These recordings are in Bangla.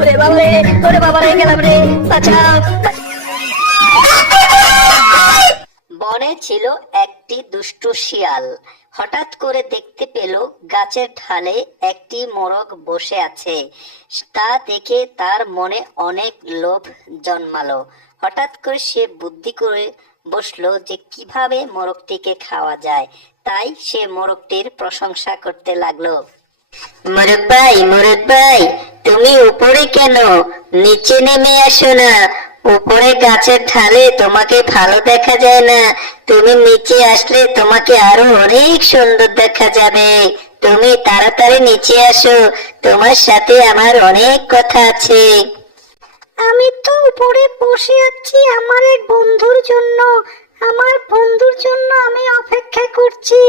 ওরে বাবা রে, ওরে বাবা রে, গেলাম রে, বাঁচাও। বনে ছিল একটি দুষ্টু শিয়াল। হঠাৎ করে দেখতে পেল গাছের ঢালে একটি মোরগ বসে আছে। তা দেখে তার মনে অনেক লোভ জন্মালো। হঠাৎ করে সে বুদ্ধি করে বসলো যে কিভাবে মোরগটিকে খাওয়া যায়। তাই সে মোরগটির প্রশংসা করতে লাগলো। মোরগ ভাই, তুমি উপরে কেন? নিচে নেমে আসো না। উপরে গাছের ঢালে তোমাকে ভালো দেখা যায় না। তুমি নিচে আসলে তোমাকে আরো অনেক সুন্দর দেখা যাবে। তুমি তাড়াতাড়ি নিচে আসো, তোমার সাথে আমার অনেক কথা আছে। আমি তো উপরে বসে আছি আমার এক বন্ধুর জন্য। আমার বন্ধুর জন্য আমি অপেক্ষা করছি।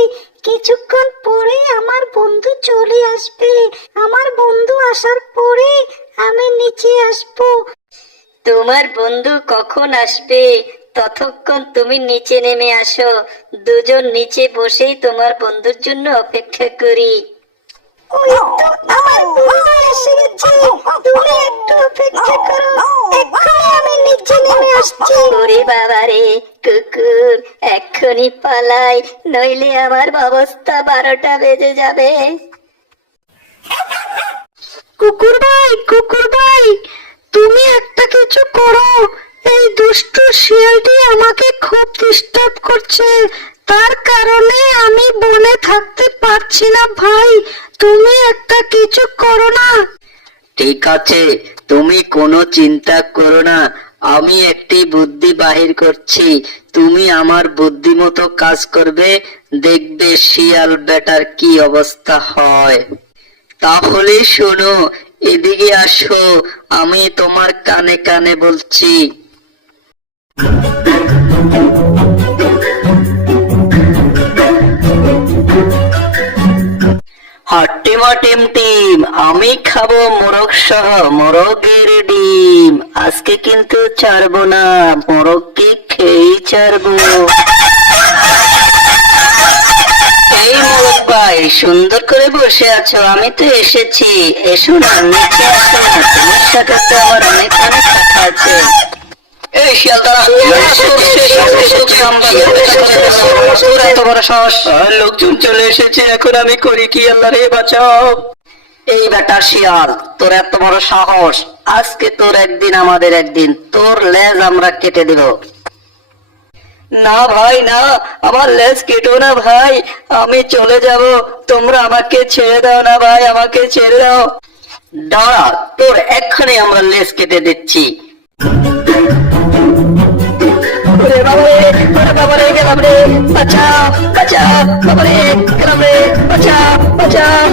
কিছুক্ষণ পরে আমার বন্ধু চলে আসবে। আমার বন্ধু আসার পরে আমি নিচে আসবো। তোমার বন্ধু কখন আসবে? ততক্ষণ তুমি নিচে নেমে আসো। দুজন নিচে বসেই তোমার বন্ধুর জন্য অপেক্ষা করি। ওই তো আমার বন্ধু এসে গেছে। তুমি একটু অপেক্ষা করো, এক্ষুনি আমি নিচে নেমে আসছি। ওরে বাবা রে কুকুর, এক্ষুনি পালাই, নইলে আমার অবস্থা 12টা বেজে যাবে। কুকুর ভাই, তুমি একটা কিছু করো। এই দুষ্ট শিয়ালটি আমাকে খুব ডিস্টার্ব করছে। তার কারণে আমি বনে থাকতে পারছি না ভাই। তুমি একটা কিছু করো না। ঠিক আছে, তুমি কোনো চিন্তা করো না। আমি একটি বুদ্ধি বাহির করছি। তুমি আমার বুদ্ধি মতো কাজ করবে, দেখবে শিয়াল বেটার কি অবস্থা হয়। তাহলে শোনো, এদিকে আসো, আমি তোমার কানে কানে বলছি। হাট্টিমা টিম টিম, আমি খাবো মোরগ সহ মোরগের ডিম। আজকে কিন্তু ছাড়বো না, মোরগকে খেয়েই ছাড়বো। এই মোরগ ভাই, সুন্দর করে বসে আছো, আমি তো এসেছি। এসো না, নিচে আসো না, তোমার সাথে তো আমার অনেক অনেক কথা আছে। এই শিয়াল দাঁড়া, এত বড় সাহস! লোকজন চলে এসেছে, এখন আমি করি কি? আল্লাহ রে বাঁচাও। এই বেটা শিয়াল, তোর এত বড় সাহস! আজকে তোর একদিন আমাদের একদিন, তোর লেজ আমরা কেটে দিব। না ভাই না, আমার লেজ কেটো না ভাই, আমি চলে যাব। তোমরা আমাকে ছেড়ে দাও না ভাই, আমাকে ছেড়ে দাও। দাঁড়া, তোর এক্ষুনি আমরা লেজ কেটে দিচ্ছি। ওরে বাবা রে, ওরে বাবা রে, গেলাম রে, বাঁচাও বাঁচাও, বাবা রে, গেলাম রে, বাঁচাও বাঁচাও।